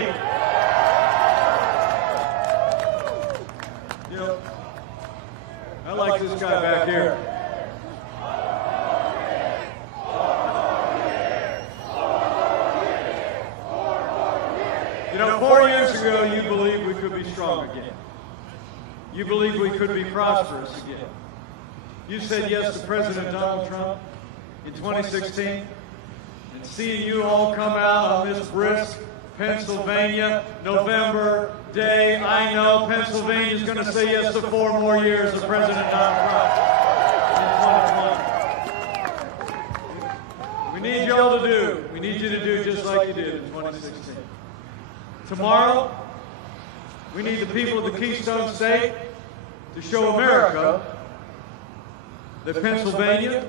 league. You know, I like this guy back here. You know, 4 years ago, you believed we could be strong again. You believed we could be prosperous again. You said yes to President Donald Trump in 2016. And seeing you all come out on this brisk Pennsylvania November day, I know Pennsylvania is going to say yes to 4 more years of President Donald Trump in 2020. We need you all to do. We need you to do just like you did in 2016. Tomorrow, we need the people of the Keystone State to show America that Pennsylvania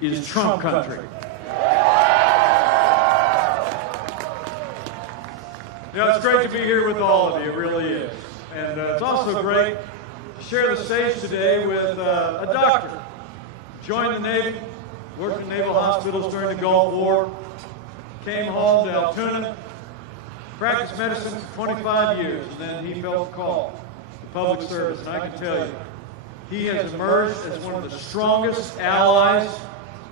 is Trump country. You know, it's great to be here with all of you, it really is. And it's also great to share the stage today with a doctor. Joined the Navy, worked in naval hospitals during the Gulf War, came home to Altoona, practiced medicine for 25 years, and then he felt the call to public service. And I can tell you, he has emerged as one of the strongest allies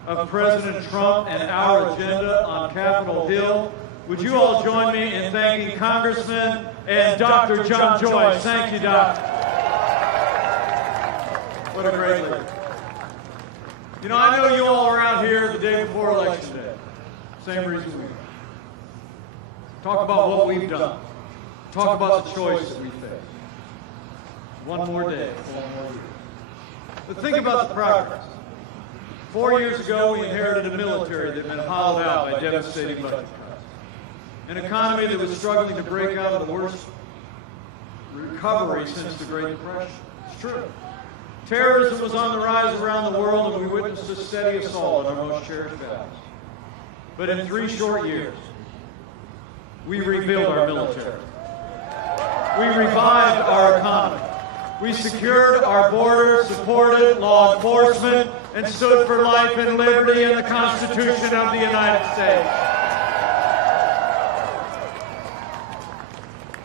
of President Trump and our agenda on Capitol Hill. Would you all join me in thanking Congressman and Dr. John Joyce? Thank you, Doc. What a great leader. You know, I know you all are out here the day before Election Day. Same reason we are. Talk about what we've done. Talk about the choice that we face. One more day, 4 more years. But think about the progress. 4 years ago, we inherited a military that had been hollowed out by devastating budget cuts. An economy that was struggling to break out of the worst recovery since the Great Depression. It's true. Terrorism was on the rise around the world, and we witnessed a steady assault on our most cherished values. But in 3 short years, we rebuilt our military. We revived our economy. We secured our border, supported law enforcement, and stood for life and liberty and the Constitution of the United States.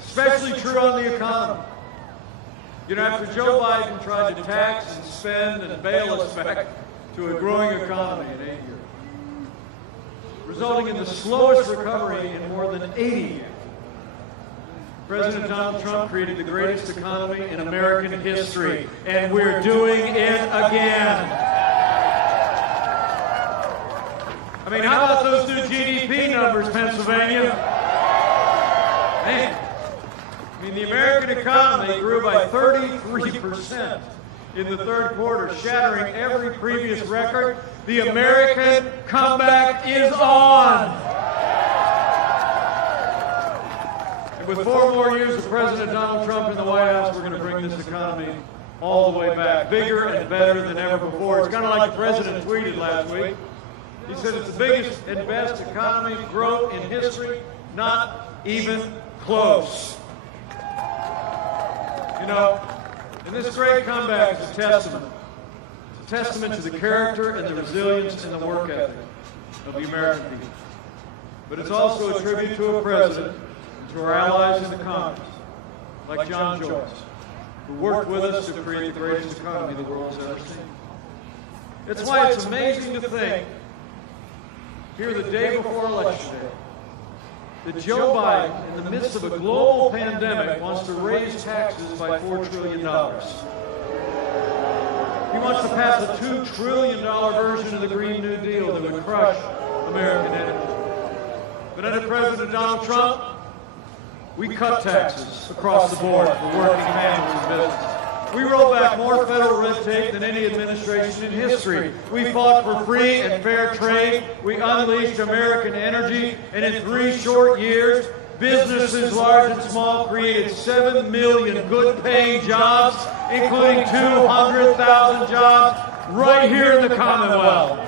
Especially true on the economy. You know, after Joe Biden tried to tax and spend and bail us back to a growing economy in 8 years, resulting in the slowest recovery in more than 80 years, President Donald Trump created the greatest economy in American history, and we're doing it again. I mean, how about those new GDP numbers, Pennsylvania? Man, I mean, the American economy grew by 33% in the 3rd quarter, shattering every previous record. The American comeback is on. And with 4 more years of President Donald Trump in the White House, we're going to bring this economy all the way back, bigger and better than ever before. It's kind of like the president tweeted last week. He said it's the biggest and best economy growth in history, not even close. You know, and this great comeback is a testament. It's a testament to the character and the resilience and the work ethic of the American people. But it's also a tribute to a president and to our allies in the Congress, like John Joyce, who worked with us to create the greatest economy the world has ever seen. It's why it's amazing to think, here the day before Election Day, that Joe Biden, in the midst of a global pandemic, wants to raise taxes by $4 trillion. He wants to pass a $2 trillion version of the Green New Deal that would crush American energy. But under President Donald Trump, we cut taxes across the board for working families and businesses. We rolled back more federal red tape than any administration in history. We fought for free and fair trade. We unleashed American energy. And in 3 short years, businesses large and small created 7 million good-paying jobs, including 200,000 jobs right here in the Commonwealth.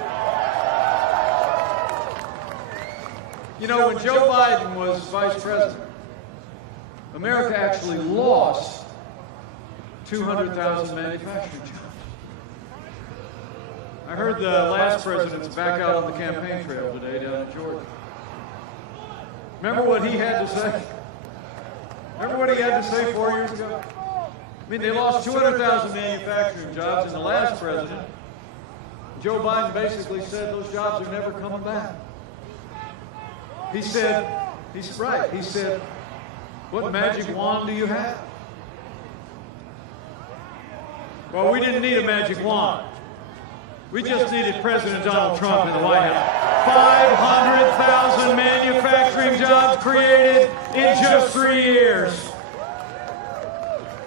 You know, when Joe Biden was vice president, America actually lost 200,000 manufacturing jobs. I heard the last president's back out on the campaign trail today down in Georgia. Remember what he had to say? Remember what he had to say 4 years ago? I mean, they lost 200,000 manufacturing jobs in the last president. Joe Biden basically said those jobs are never coming back. He said, he's right, he said, what magic wand do you have? Well, we didn't need a magic wand. We just needed President Donald Trump in the White House. 500,000 manufacturing jobs created in just 3 years,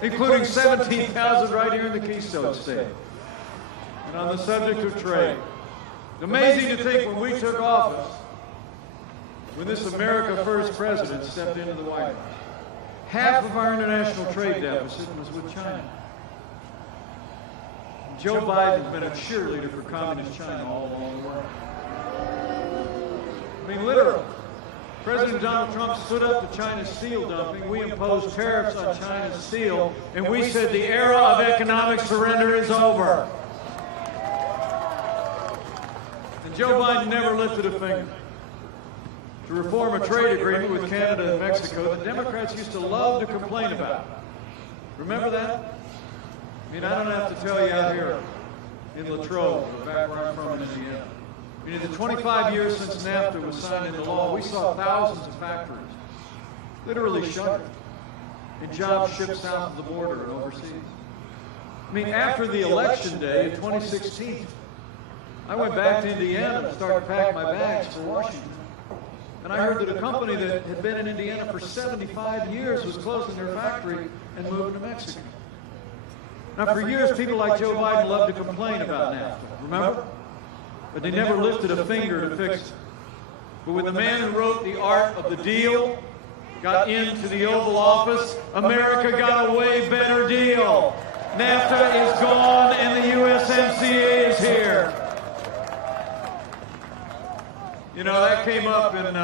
including 17,000 right here in the Keystone State. And on the subject of trade, it's amazing to think when we took office, when this America First president stepped into the White House, half of our international trade deficit was with China. Joe Biden has been a cheerleader for communist China all along the way. I mean, literally, President Donald Trump stood up to China's steel dumping. We imposed tariffs on China's steel, and we said the era of economic surrender is over. And Joe Biden never lifted a finger to reform a trade agreement with Canada and Mexico that Democrats used to love to complain about. Remember that? I mean, I don't have to tell you out here in Latrobe, back where I'm from in Indiana. I mean, in the 25 years since NAFTA was signed into law, we saw thousands of factories literally shuttered and jobs shipped south of the border and overseas. I mean, after the election day in 2016, I went back to Indiana and started to pack my bags for Washington. And I heard that a company that had been in Indiana for 75 years was closing their factory and moving to Mexico. Now, for years, people like Joe Biden loved to complain about NAFTA, remember? But they never lifted a finger to fix it. But when the man who wrote The Art of the Deal got into the Oval Office, America got a way better deal. NAFTA is gone and the USMCA is here. You know, that came up in...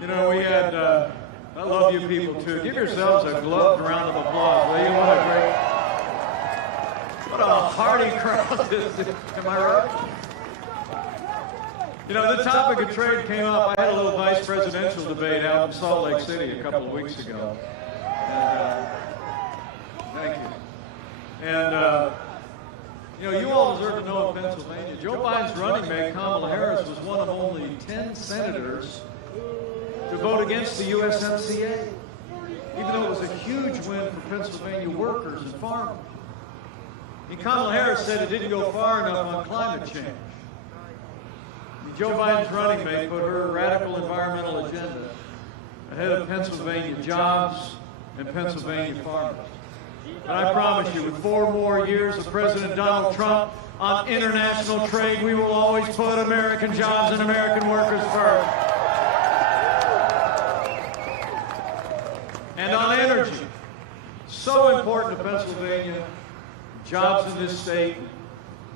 You know, we had, I love you people too. Give yourselves a gloved round of applause, will you? What a hearty crowd this is. Am I right? You know, the topic of trade came up. I had a little vice presidential debate out in Salt Lake City a couple of weeks ago. And, thank you. And, you know, you all deserve to know in Pennsylvania, Joe Biden's running mate, Kamala Harris, was one of only 10 senators to vote against the USMCA, even though it was a huge win for Pennsylvania workers and farmers. And Kamala Harris said it didn't go far enough on climate change. And Joe Biden's running mate put her radical environmental agenda ahead of Pennsylvania jobs and Pennsylvania farmers. And I promise you, with 4 more years of President Donald Trump on international trade, we will always put American jobs and American workers first. And on energy, so important to Pennsylvania, jobs in this state,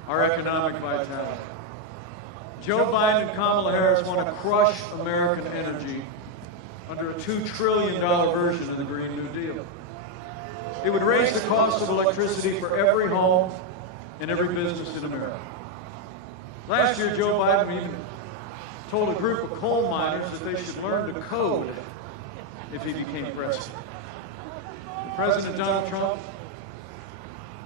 our economic vitality. Joe Biden and Kamala Harris want to crush American energy under a $2 trillion version of the Green New Deal. It would raise the cost of electricity for every home and every business in America. Last year, Joe Biden even told a group of coal miners that they should learn to code if he became president. And President Donald Trump,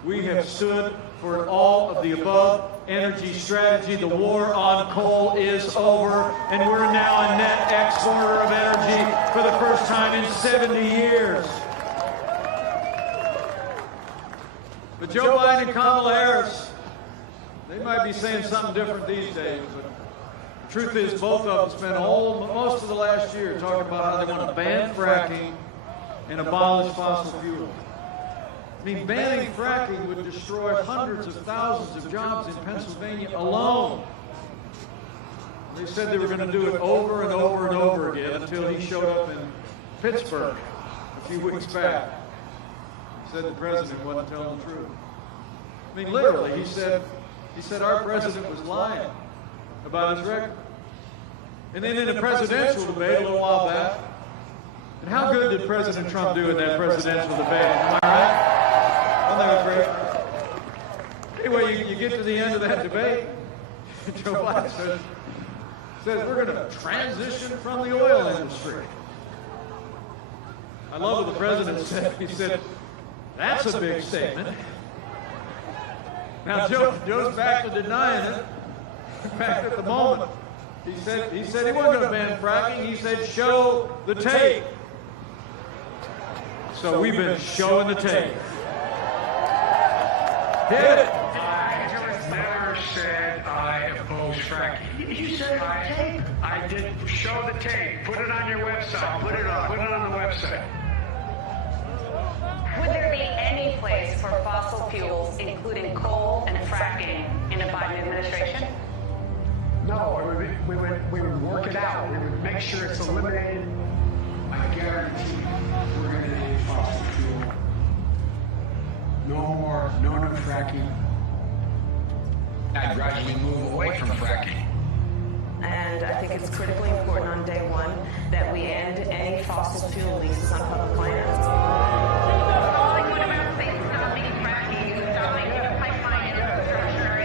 we have stood for an all-of-the-above energy strategy. The war on coal is over, and we're now a net exporter of energy for the first time in 70 years. But Joe Biden and Kamala Harris, they might be saying something different these days, but the truth is both of them spent most of the last year talking about how they want to ban fracking and abolish fossil fuels. I mean, banning fracking would destroy hundreds of thousands of jobs in Pennsylvania alone. They said they were going to do it over and over and over again until he showed up in Pittsburgh a few weeks back. He said the president wasn't telling the truth. I mean, literally, he said our president was lying about his record. And then in a presidential debate a little while back, And how good did President Trump do in that presidential debate? Am I right? Wasn't that great? Anyway, you get to the end of that debate, Joe Biden says we're going to transition from the oil industry. I love what the president said. He said, that's a big statement. Now, Joe's back to denying it. In fact, at the moment, he said he wasn't going to ban fracking. He said, show the tape. So we've been showing the tape. Hit it. I never said I oppose fracking. You said tape. I did show the tape. Put it on your website. Put it on the website. Would there be any place for fossil fuels, including coal and fracking, in a Biden administration? No, we would work it out. We would make sure it's eliminated. I guarantee we're going to need fossil fuel. No new fracking. I'd gradually move away from fracking. And I think it's critically important on day one that we end any fossil fuel leases on public lands. All the good Americans stopping fracking, stopping the pipeline infrastructure,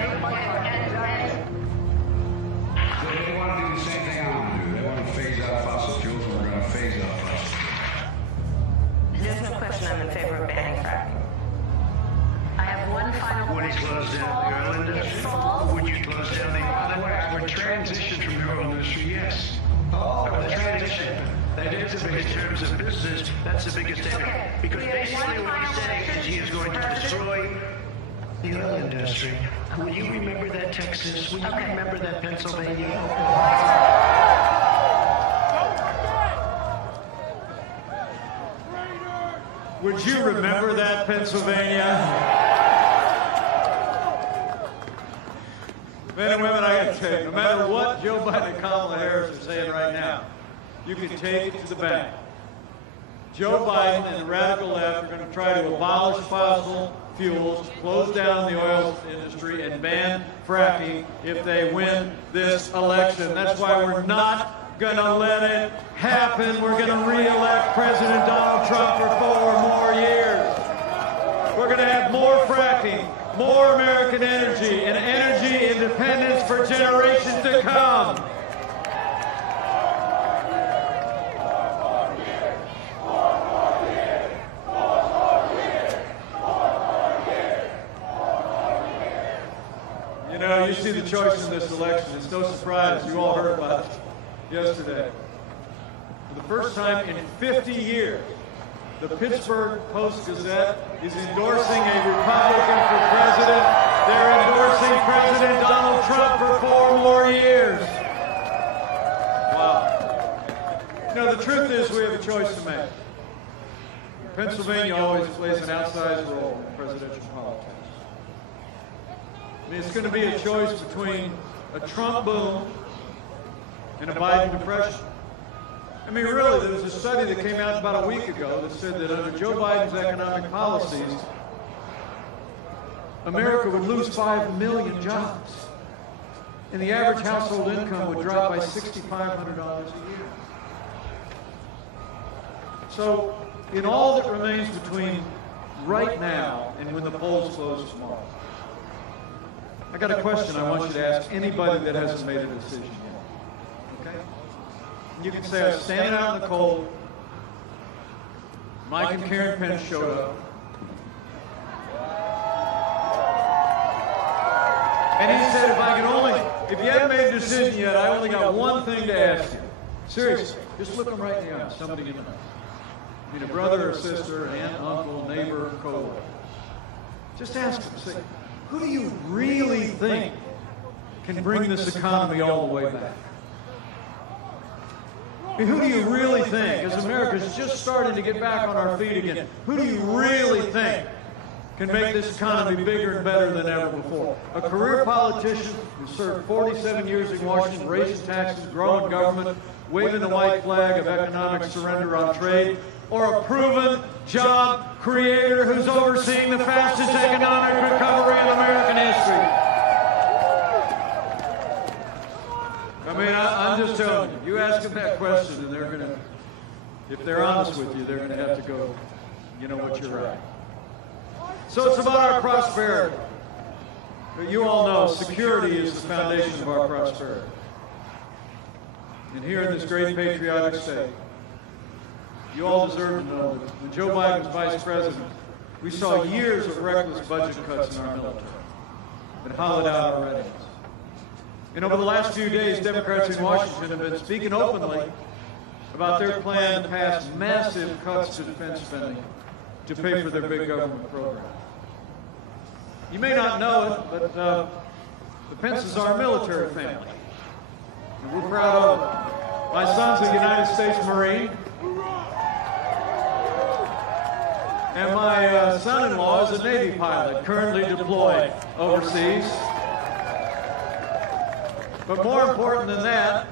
They want to do the same thing I want to do. They want to phase out fossil fuels, and we're going to phase out fossil fuels. There's no question I'm in favor of banning fracking. I have one final Would he question. close down the oil industry? Would you close down the oil? By the way, I would transition from the oil industry, yes. I would transition. That is the biggest, in terms of business, that's the biggest statement. Because basically what he's saying is he is going to destroy the oil industry. Will you remember that, Texas? Will you remember that, Pennsylvania? Would you remember that, Pennsylvania? Men and women, I got to tell you, no matter what Joe Biden and Kamala Harris are saying right now, you can take it to the bank. Joe Biden and the radical left are going to try to abolish fossil fuels, close down the oil industry, and ban fracking if they win this election. That's why we're not going to let it happen. We're going to re-elect President Donald Trump for 4 more years. We're going to have more fracking, more American energy, and energy independence for generations to come. You know, you see the choice in this election. It's no surprise. You all heard about it yesterday. For the first time in 50 years, the Pittsburgh Post-Gazette is endorsing a Republican for president. They're endorsing President Donald Trump for 4 more years. Wow. You know, the truth is we have a choice to make. Pennsylvania always plays an outsized role in presidential politics. I mean, it's going to be a choice between a Trump boom and a Biden depression. I mean, really, there was a study that came out about a week ago that said that under Joe Biden's economic policies, America would lose 5 million jobs. And the average household income would drop by $6,500 a year. So, in all that remains between right now and when the polls close tomorrow, I got a question I want you to ask anybody that hasn't made a decision yet. Okay? You can say, I was standing out in the cold. Mike and Karen Pence showed up. And he said, if you haven't made a decision yet, I only got one thing to ask you. Seriously, just look them right in the eye. Somebody you know. I mean, a brother or sister, aunt, uncle, neighbor, co-worker. Just ask them, say, who do you really think can bring this economy all the way back? I mean, who do you really think, as America's just starting to get back on our feet again, who do you really think can make this economy bigger and better than ever before? A career politician who served 47 years in Washington, raising taxes, growing government, waving the white flag of economic surrender on trade, or a proven job creator who's overseeing the fastest economic recovery in American history? I mean, I'm just telling you, you ask them that question and they're if they're honest with you, they're going to have to go, you know what, you're right. So it's about our prosperity. But you all know security is the foundation of our prosperity. And here in this great patriotic state, you all deserve to know that when Joe Biden was vice president, we saw years of reckless budget cuts in our military that hollowed out our readiness. And over the last few days, Democrats in Washington have been speaking openly about their plan to pass massive cuts to defense spending to pay for their big government program. You may not know it, but the Pences are a military family. And we're proud of it. My son's a United States Marine. And my son-in-law is a Navy pilot, currently deployed overseas. But more important than that,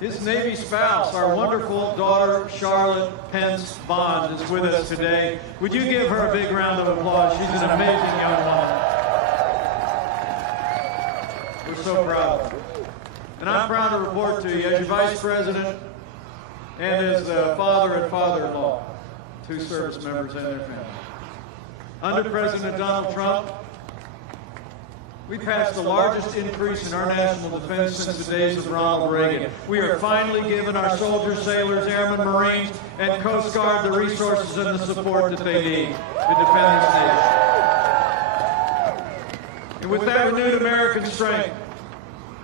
his Navy spouse, our wonderful daughter, Charlotte Pence Bond, is with us today. Would you give her a big round of applause? She's an amazing young woman. We're so proud of her. And I'm proud to report to you, as your vice president and as the father and father-in-law, two service members and their families. Under President Donald Trump, we passed the largest increase in our national defense since the days of Ronald Reagan. We are finally giving our soldiers, sailors, airmen, Marines, and Coast Guard the resources and the support that they need to defend this nation. And with that renewed American strength,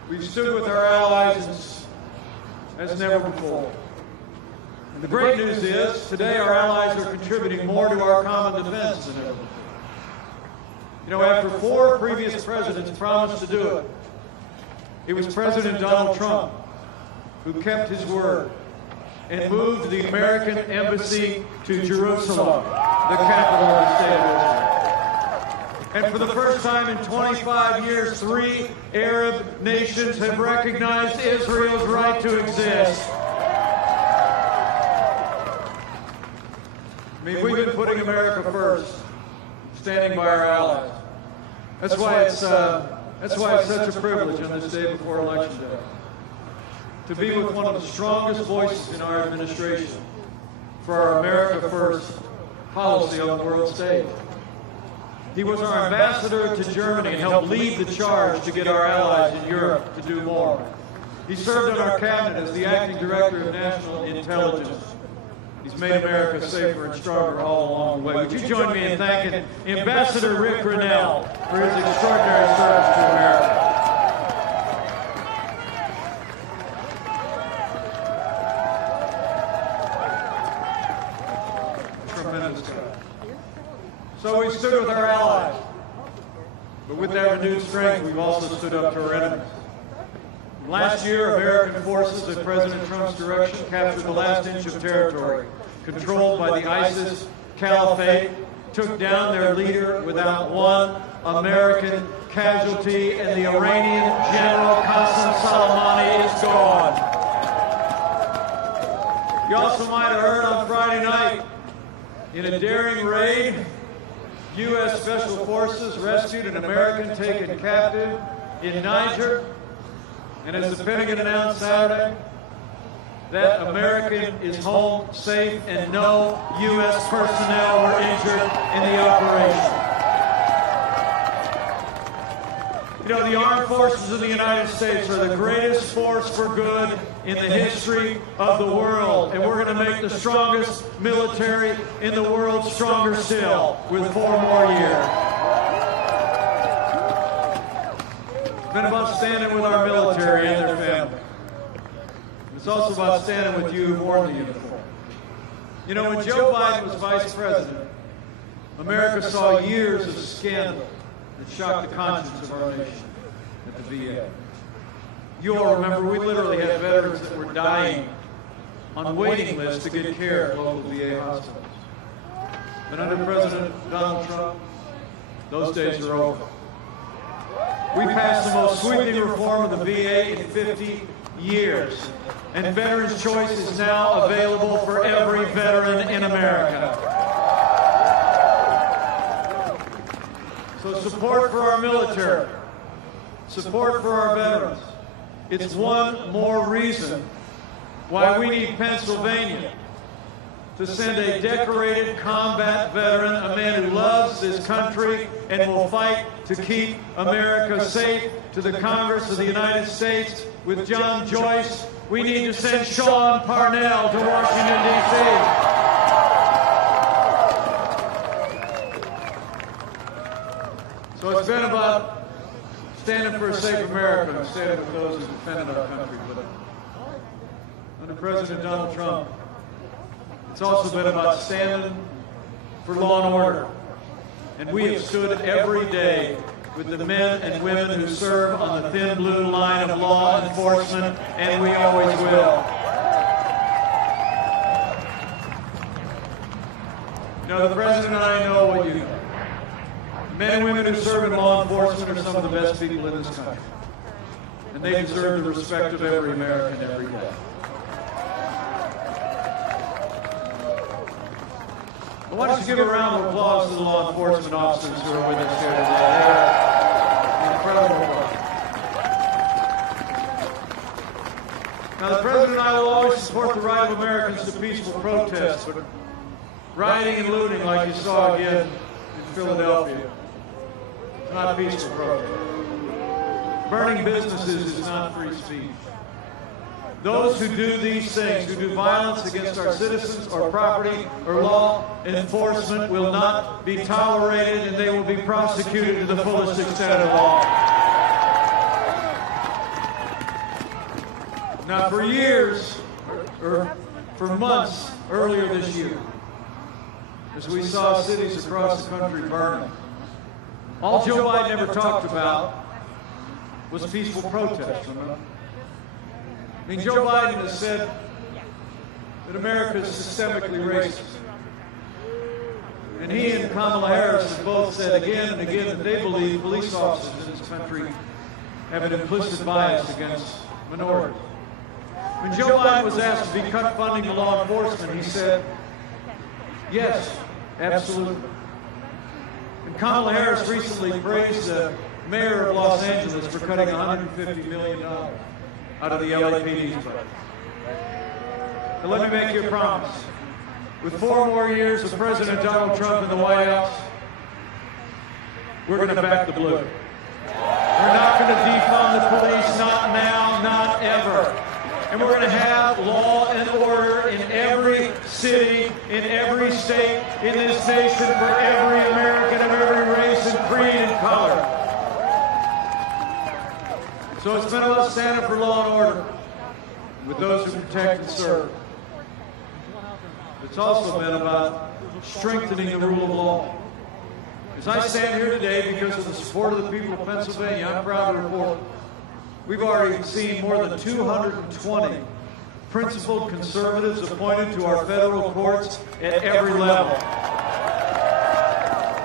we've stood with our allies as never before. And the great news is, today our allies are contributing more to our common defense than ever before. You know, after 4 previous presidents promised to do it, it was President Donald Trump who kept his word and moved the American embassy to Jerusalem, the capital of the state of Israel. And for the first time in 25 years, 3 Arab nations have recognized Israel's right to exist. I mean, we've been putting America first, standing by our allies. That's why it's such a privilege on this day before Election Day to be with one of the strongest voices in our administration for our America First policy on the world stage. He was our ambassador to Germany and helped lead the charge to get our allies in Europe to do more. He served on our cabinet as the acting director of national intelligence. He's made America safer and stronger all along the way. Would you join me in thanking Ambassador Rick Grinnell for his extraordinary service to America? Tremendous guy. So we stood with our allies, but with that renewed strength, we've also stood up to our enemies. Last year, American forces at President Trump's direction captured the last inch of territory controlled by the ISIS caliphate, took down their leader without one American casualty, and the Iranian general Qasem Soleimani is gone. You also might have heard on Friday night, in a daring raid, U.S. Special Forces rescued an American taken captive in Niger. And as the Pentagon announced Saturday, that American is home safe and no U.S. personnel were injured in the operation. You know, the armed forces of the United States are the greatest force for good in the history of the world. And we're going to make the strongest military in the world stronger still with 4 more years. It's been about standing with our military and their family. It's also about standing with you who wore the uniform. You know, when Joe Biden was vice president, America saw years of scandal that shocked the conscience of our nation at the VA. You all remember, we literally had veterans that were dying on waiting lists to get care at local VA hospitals. But under President Donald Trump, those days are over. We passed the most sweeping reform of the VA in 50 years. And Veterans Choice is now available for every veteran in America. So support for our military, support for our veterans. It's one more reason why we need Pennsylvania to send a decorated combat veteran, a man who loves this country and will fight to keep America safe, to the Congress of the United States. With John Joyce, we need to send Sean Parnell to Washington, D.C. So it's been about standing for a safe America and standing with those who defended our country. But under President Donald Trump, it's also been about standing for law and order. And we have stood every day with the men and women who serve on the thin blue line of law enforcement, and we always will. You know, the President and I know what you know. Men and women who serve in law enforcement are some of the best people in this country. And they deserve the respect of every American every day. I want us to give a round of applause to the law enforcement officers who are with us here today. They are incredible work. Now, the President and I will always support the right of Americans to peaceful protest, but rioting and looting like you saw again in Philadelphia, it's not peaceful protest. Burning businesses is not free speech. Those who do these things, who do violence against our citizens or property or law enforcement, will not be tolerated, and they will be prosecuted to the fullest extent of law. Now, for years, or for months earlier this year, as we saw cities across the country burning, all Joe Biden ever talked about was peaceful protest, remember? I mean, Joe Biden has said that America is systemically racist. And he and Kamala Harris have both said again and again that they believe police officers in this country have an implicit bias against minorities. When Joe Biden was asked to be cut funding to law enforcement, he said, yes, absolutely. And Kamala Harris recently praised the mayor of Los Angeles for cutting $150 million out of the LAPD's budget. But let me make you a promise. With 4 more years of President Donald Trump in the White House, we're going to back the blue. We're not going to defund the police, not now, not ever. And we're going to have law and order in every city, in every state, in this nation, for every American of every race and creed and color. So it's been about standing for law and order with those who protect and serve. It's also been about strengthening the rule of law. As I stand here today, because of the support of the people of Pennsylvania, I'm proud to report we've already seen more than 220 principled conservatives appointed to our federal courts at every level.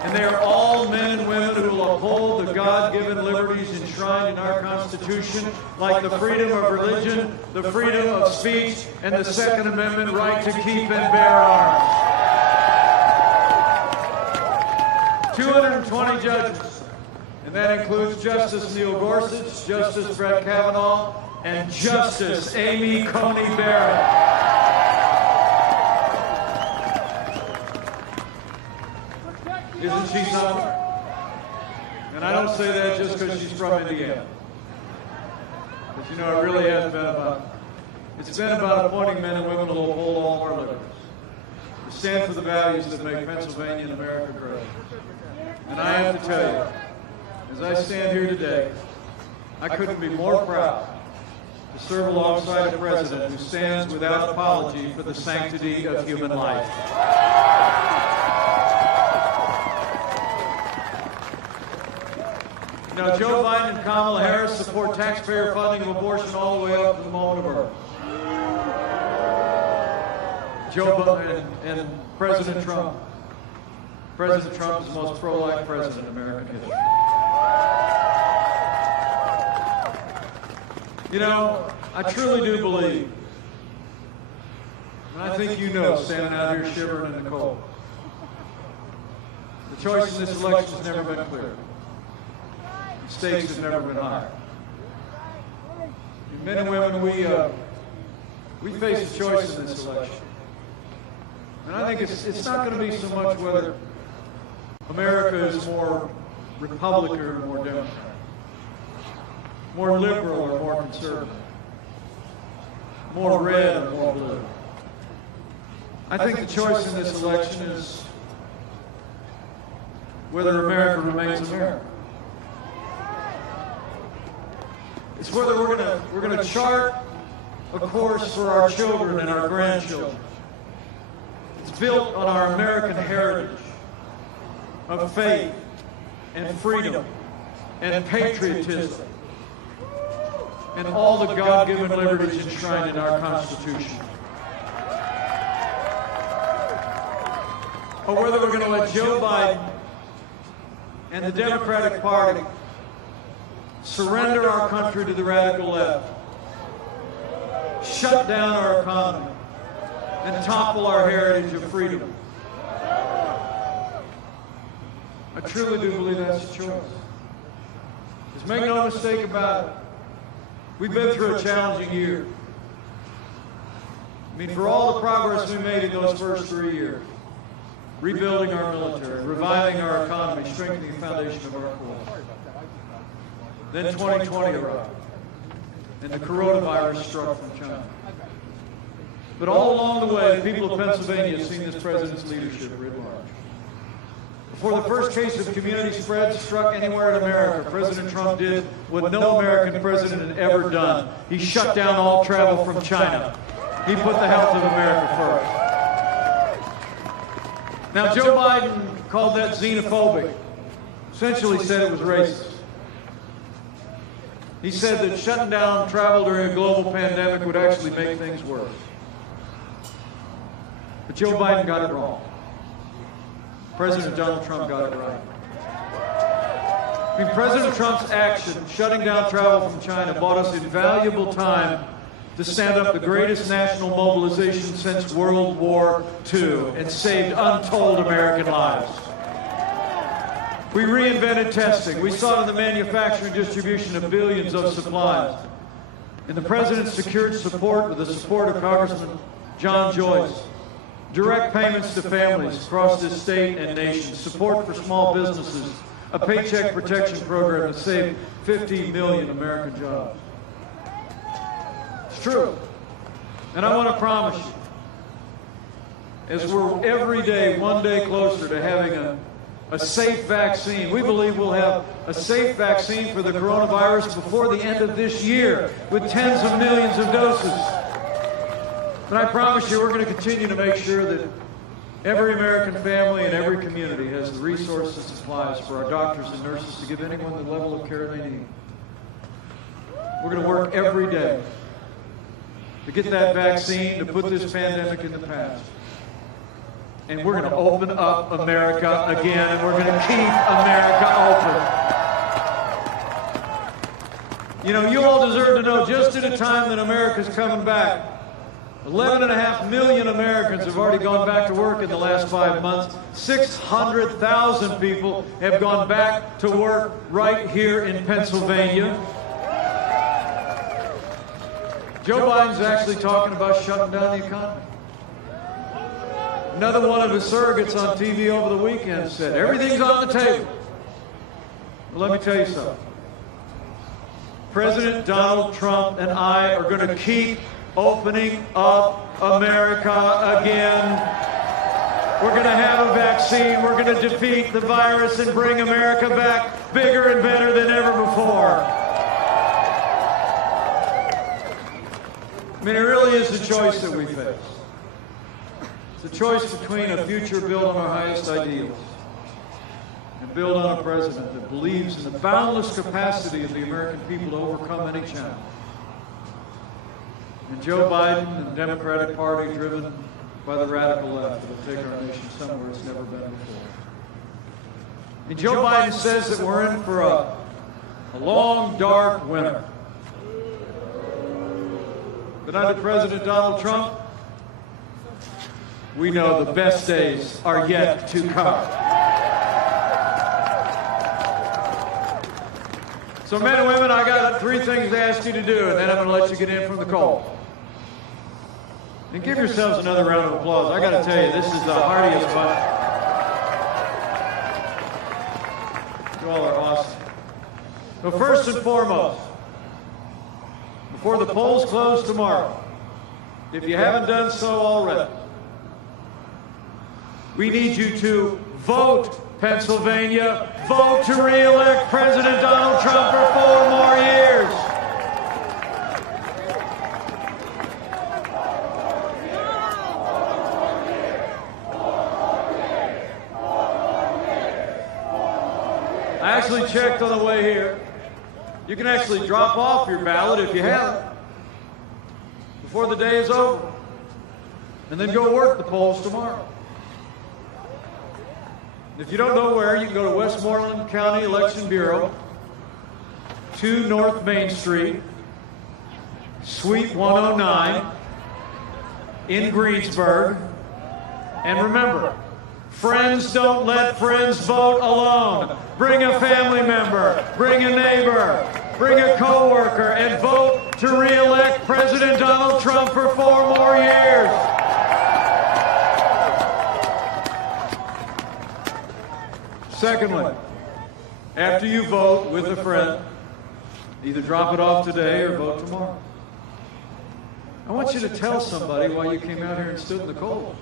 And they are all men and women who will uphold the God-given liberties enshrined in our Constitution, like the freedom of religion, the freedom of speech, and the Second Amendment right to keep and bear arms. 220 judges, and that includes Justice Neil Gorsuch, Justice Brett Kavanaugh, and Justice Amy Coney Barrett. Isn't she something? And I don't say that just because she's from Indiana. But you know, it really has been about, it's been about appointing men and women who will uphold all of our liberties, to stand for the values that make Pennsylvania and America great. And I have to tell you, as I stand here today, I couldn't be more proud to serve alongside a president who stands without apology for the sanctity of human life. Now, Joe Biden and Kamala Harris support taxpayer funding of abortion all the way up to the moment of birth. Joe Biden and President Trump. President Trump is the most pro-life president in American history. You know, I truly do believe, and I think you know, standing out here shivering in the cold, the choice in this election has never been clear. The stakes have never been higher. Men and women, we face a choice in this election. And I think it's not going to be so much whether America is more Republican or more Democrat, more liberal or more conservative, more red or more blue. I think the choice in this election is whether America remains America. It's whether we're going to chart a course for our children and our grandchildren. It's built on our American heritage of faith and freedom and patriotism and all the God-given liberties enshrined in our Constitution. Or whether we're going to let Joe Biden and the Democratic Party surrender our country to the radical left, shut down our economy, and topple our heritage of freedom. I truly do believe that's the choice. Just make no mistake about it. We've been through a challenging year. I mean, for all the progress we made in those first 3 years, rebuilding our military, reviving our economy, strengthening the foundation of our core. Then 2020 arrived, and the coronavirus struck from China. But all along the way, the people of Pennsylvania have seen this president's leadership writ large. Before the first case of community spread struck anywhere in America, President Trump did what no American president had ever done. He shut down all travel from China. He put the health of America first. Now, Joe Biden called that xenophobic. Essentially said it was racist. He said that shutting down travel during a global pandemic would actually make things worse. But Joe Biden got it wrong. President Donald Trump got it right. I mean, President Trump's action, shutting down travel from China, bought us invaluable time to stand up the greatest national mobilization since World War II and saved untold American lives. We reinvented testing. We sought in the manufacture and distribution of billions of supplies. And the President secured support with the support of Congressman John Joyce. Direct payments to families across this state and nation, support for small businesses, a paycheck protection program that saved 50 million American jobs. It's true. And I want to promise you, as we're every day, one day closer to having a safe vaccine, we believe we'll have a safe vaccine for the coronavirus before the end of this year with tens of millions of doses. But I promise you, we're going to continue to make sure that every American family and every community has the resources and supplies for our doctors and nurses to give anyone the level of care they need. We're going to work every day to get that vaccine, to put this pandemic in the past. And we're going to open up America again, and we're going to keep America open. You know, you all deserve to know, just at a time that America's coming back, 11.5 million Americans have already gone back to work in the last 5 months. 600,000 people have gone back to work right here in Pennsylvania. Joe Biden's actually talking about shutting down the economy. Another one of his surrogates on TV over the weekend said, everything's on the table. Well, let me tell you something. President Donald Trump and I are going to keep opening up America again. We're going to have a vaccine. We're going to defeat the virus and bring America back bigger and better than ever before. I mean, it really is the choice that we face. It's a choice between a future built on our highest ideals and built on a president that believes in the boundless capacity of the American people to overcome any challenge. And Joe Biden and the Democratic Party, driven by the radical left, that will take our nation somewhere it's never been before. And Joe Biden says that we're in for a long, dark winter. But under President Donald Trump, we know the best days are yet to come. So men and women, I got 3 things to ask you to do, and then I'm going to let you get in from the cold. And give yourselves another round of applause. I got to tell you, this is the hardiest bunch. You all are awesome. But first and foremost, before the polls close tomorrow, if you haven't done so already, we need you to vote, Pennsylvania. Vote to re-elect President Donald Trump for 4 more years. I actually checked on the way here. You can actually drop off your ballot if you haven't before the day is over, and then go work the polls tomorrow. If you don't know where, you can go to Westmoreland County Election Bureau, 2 North Main Street, Suite 109 in Greensburg. And remember, friends don't let friends vote alone. Bring a family member, bring a neighbor, bring a coworker, and vote to re-elect President Donald Trump for 4 more years. Secondly, after you vote with a friend, either drop it off today or vote tomorrow. I want you to tell somebody why you came out here and stood in the cold.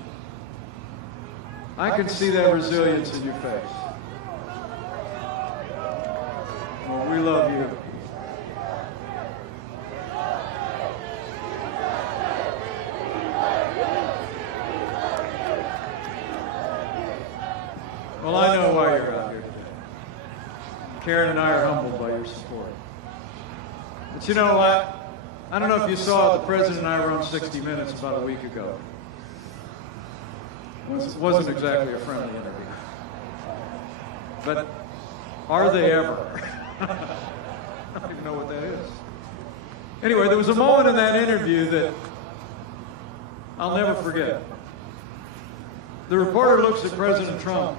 I can see that resilience in your face. Well, we love you. Well, I know why you're out here today. Karen and I are humbled by your support. But you know what? I don't know if you saw it, the President and I were on 60 Minutes about a week ago. It wasn't exactly a friendly interview. But are they ever? I don't even know what that is. Anyway, there was a moment in that interview that I'll never forget. The reporter looks at President Trump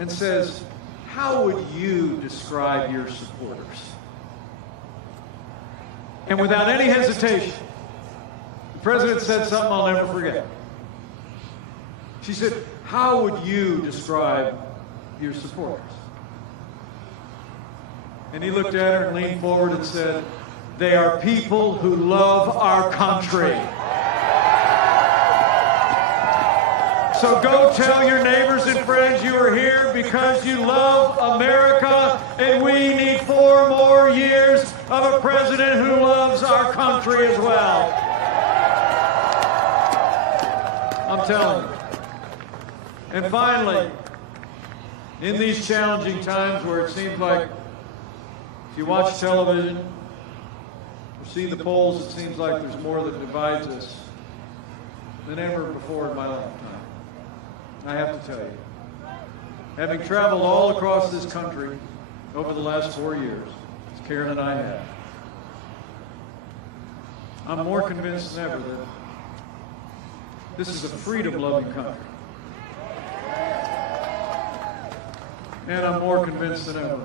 and says, "How would you describe your supporters?" And without any hesitation, the President said something I'll never forget. She said, "How would you describe your supporters?" And he looked at her and leaned forward and said, "They are people who love our country." So go tell your neighbors and friends you are here because you love America, and we need 4 more years of a president who loves our country as well. I'm telling you. And finally, in these challenging times where it seems like if you watch television or see the polls, it seems like there's more that divides us than ever before in my lifetime. I have to tell you, having traveled all across this country over the last 4 years, as Karen and I have, I'm more convinced than ever that this is a freedom-loving country. And I'm more convinced than ever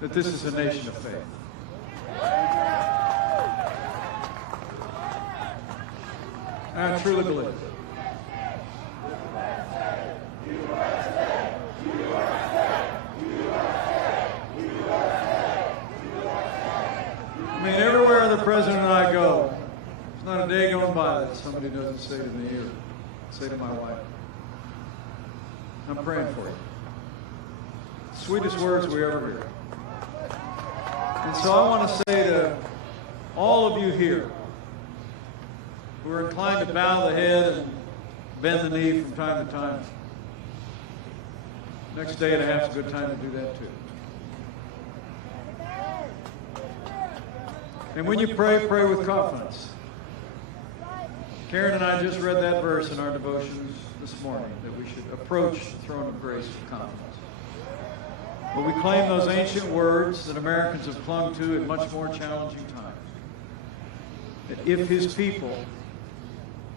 that this is a nation of faith. I truly believe it. I mean, everywhere the President and I go, there's not a day going by that somebody doesn't say to me or say to my wife, "I'm praying for you." Sweetest words we ever hear. And so I want to say to all of you here who are inclined to bow the head and bend the knee from time to time, next day and a half is a good time to do that too. And when you pray, pray with confidence. Karen and I just read that verse in our devotions this morning, that we should approach the throne of grace with confidence. But we claim those ancient words that Americans have clung to in much more challenging times. That if his people,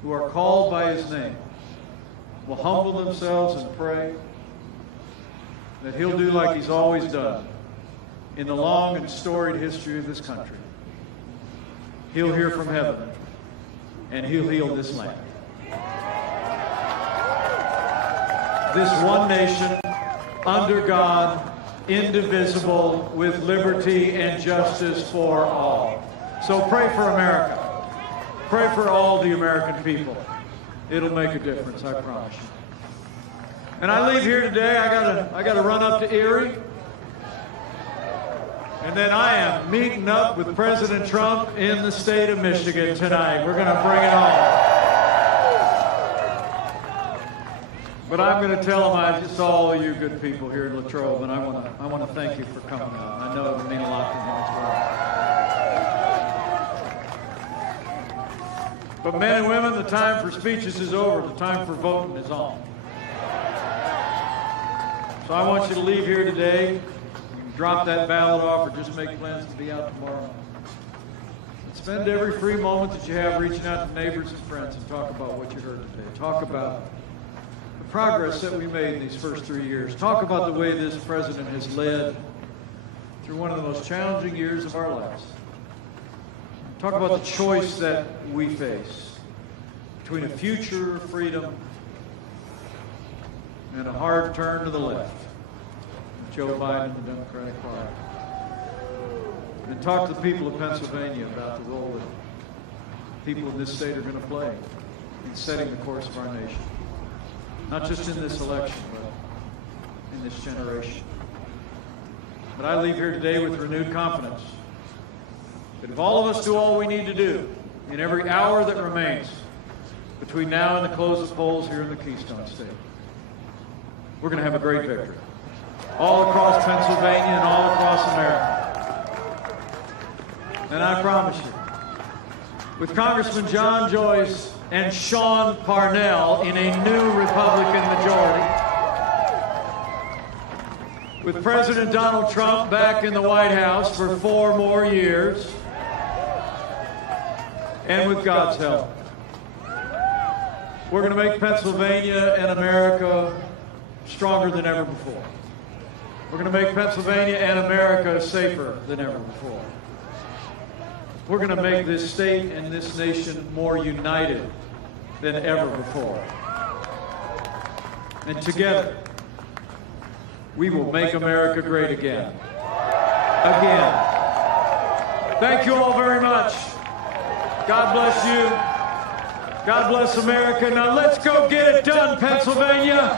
who are called by his name, will humble themselves and pray, that he'll do like he's always done in the long and storied history of this country. He'll hear from heaven and he'll heal this land. This one nation, under God, indivisible, with liberty and justice for all. So pray for America. Pray for all the American people. It'll make a difference, I promise you. And I leave here today, I gotta run up to Erie. And then I am meeting up with President Trump in the state of Michigan tonight. We're gonna bring it on. But I'm going to tell them I just saw all you good people here in Latrobe, and I want to thank you for coming out. I know it would mean a lot to him as well. But men and women, the time for speeches is over. The time for voting is on. So I want you to leave here today. You can drop that ballot off or just make plans to be out tomorrow. And spend every free moment that you have reaching out to neighbors and friends and talk about what you heard today. Talk about progress that we made in these first 3 years. Talk about the way this president has led through one of the most challenging years of our lives. Talk about the choice that we face between a future of freedom and a hard turn to the left with Joe Biden and the Democratic Party. And talk to the people of Pennsylvania about the role that people in this state are going to play in setting the course of our nation. Not just in this election, but in this generation. But I leave here today with renewed confidence that if all of us do all we need to do in every hour that remains between now and the close of polls here in the Keystone State, we're going to have a great victory. All across Pennsylvania and all across America. And I promise you, with Congressman John Joyce and Sean Parnell in a new Republican majority, with President Donald Trump back in the White House for 4 more years, and with God's help, we're going to make Pennsylvania and America stronger than ever before. We're going to make Pennsylvania and America safer than ever before. We're going to make this state and this nation more united than ever before. And together, we will make America great again. Again. Thank you all very much. God bless you. God bless America. Now let's go get it done, Pennsylvania.